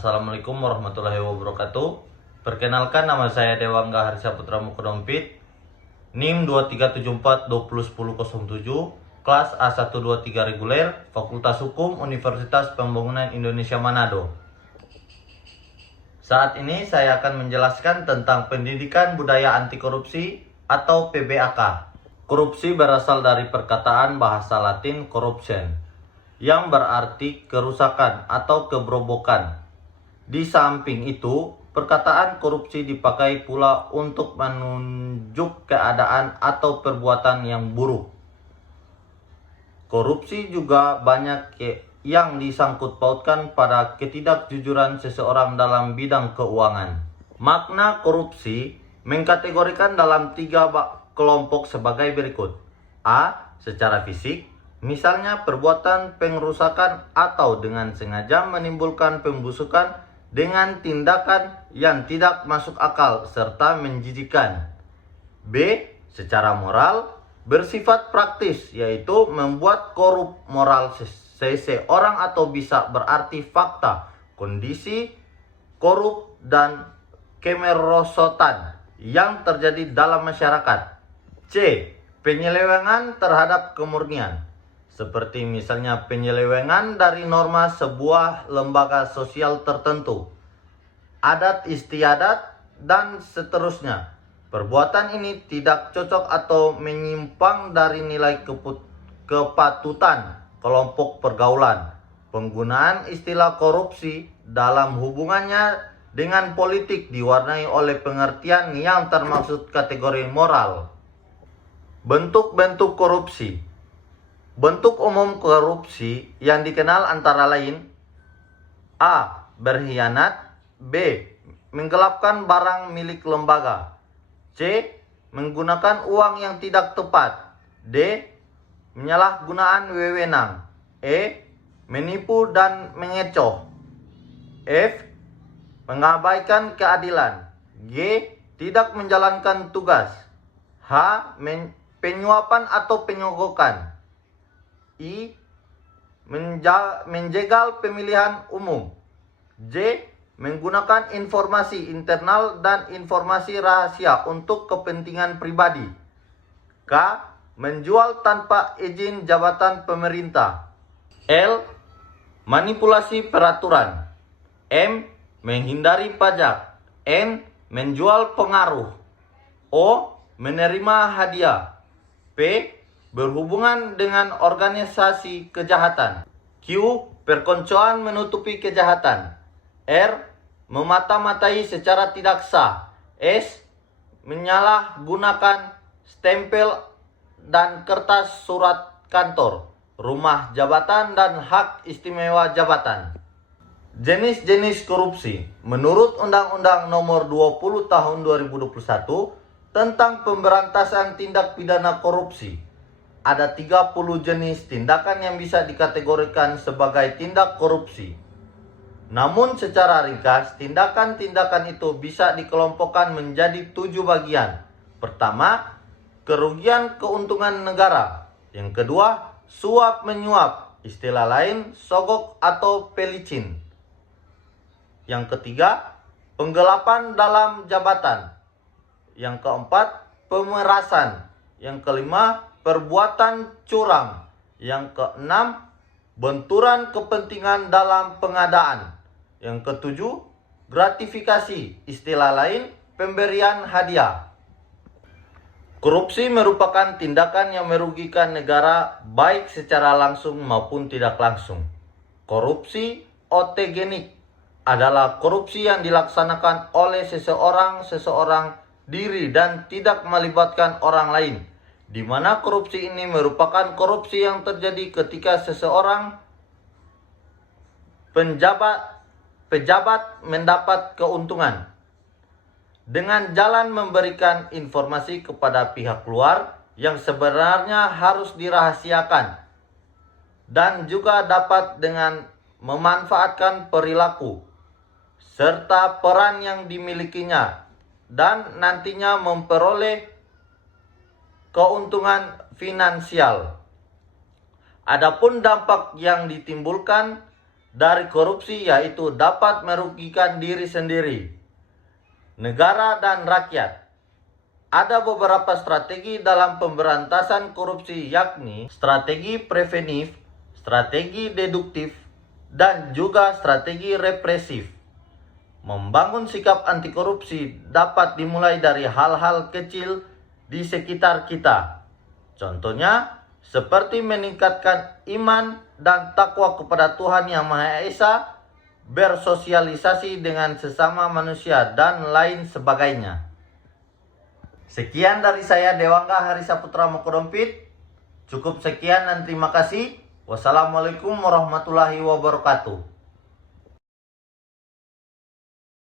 Assalamualaikum warahmatullahi wabarakatuh. Perkenalkan, nama saya Dewangga Harsha Putra Mukodompit, NIM 2374201007, kelas A123 reguler, Fakultas Hukum Universitas Pembangunan Indonesia Manado. Saat ini saya akan menjelaskan tentang pendidikan budaya anti korupsi atau PBAK. Korupsi berasal dari perkataan bahasa Latin corruption, yang berarti kerusakan atau keberobokan. Di samping itu, perkataan korupsi dipakai pula untuk menunjuk keadaan atau perbuatan yang buruk. Korupsi juga banyak yang disangkut pautkan pada ketidakjujuran seseorang dalam bidang keuangan. Makna korupsi mengkategorikan dalam 3 kelompok sebagai berikut. A. Secara fisik, misalnya perbuatan pengerusakan atau dengan sengaja menimbulkan pembusukan dengan tindakan yang tidak masuk akal serta menjijikkan. B. Secara moral, bersifat praktis, yaitu membuat korup moral seseorang atau bisa berarti fakta, kondisi korup dan kemerosotan yang terjadi dalam masyarakat. C. Penyelewengan terhadap kemurnian, seperti misalnya penyelewengan dari norma sebuah lembaga sosial tertentu, adat istiadat, dan seterusnya. Perbuatan ini tidak cocok atau menyimpang dari nilai kepatutan kelompok pergaulan. Penggunaan istilah korupsi dalam hubungannya dengan politik diwarnai oleh pengertian yang termaksud kategori moral. Bentuk-bentuk korupsi. Bentuk umum korupsi yang dikenal antara lain: A. Berkhianat. B. Menggelapkan barang milik lembaga. C. Menggunakan uang yang tidak tepat. D. Penyalahgunaan wewenang. E. Menipu dan mengecoh. F. Mengabaikan keadilan. G. Tidak menjalankan tugas. H. Penyuapan atau penyogokan. I. Menjegal pemilihan umum. J. Menggunakan informasi internal dan informasi rahasia untuk kepentingan pribadi. K. Menjual tanpa izin jabatan pemerintah. L. Manipulasi peraturan. M. Menghindari pajak. N. Menjual pengaruh. O. Menerima hadiah. P. Berhubungan dengan organisasi kejahatan. Q. Perkoncoan menutupi kejahatan. R. Memata-matai secara tidak sah. S. Menyalahgunakan stempel dan kertas surat kantor, rumah jabatan, dan hak istimewa jabatan. Jenis-jenis korupsi. Menurut Undang-Undang Nomor 20 Tahun 2021 tentang pemberantasan tindak pidana korupsi, ada 30 jenis tindakan yang bisa dikategorikan sebagai tindak korupsi. Namun secara ringkas, tindakan-tindakan itu bisa dikelompokkan menjadi 7 bagian. Pertama, kerugian keuntungan negara. Yang kedua, suap menyuap, istilah lain sogok atau pelicin. Yang ketiga, penggelapan dalam jabatan. Yang keempat, pemerasan. Yang kelima, perbuatan curang. Yang keenam, benturan kepentingan dalam pengadaan. Yang ketujuh, gratifikasi, istilah lain pemberian hadiah. Korupsi merupakan tindakan yang merugikan negara baik secara langsung maupun tidak langsung. Korupsi otogenik adalah korupsi yang dilaksanakan oleh seseorang diri dan tidak melibatkan orang lain, di mana korupsi ini merupakan korupsi yang terjadi ketika seseorang pejabat mendapat keuntungan dengan jalan memberikan informasi kepada pihak luar yang sebenarnya harus dirahasiakan, dan juga dapat dengan memanfaatkan perilaku serta peran yang dimilikinya dan nantinya memperoleh keuntungan finansial. Adapun dampak yang ditimbulkan dari korupsi yaitu dapat merugikan diri sendiri, negara, dan rakyat. Ada beberapa strategi dalam pemberantasan korupsi, yakni strategi preventif, strategi deduktif, dan juga strategi represif. Membangun sikap anti korupsi dapat dimulai dari hal-hal kecil di sekitar kita. Contohnya, seperti meningkatkan iman dan takwa kepada Tuhan Yang Maha Esa, bersosialisasi dengan sesama manusia, dan lain sebagainya. Sekian dari saya, Dewangga Harisaputra Mokodompit. Cukup sekian dan terima kasih. Wassalamualaikum warahmatullahi wabarakatuh.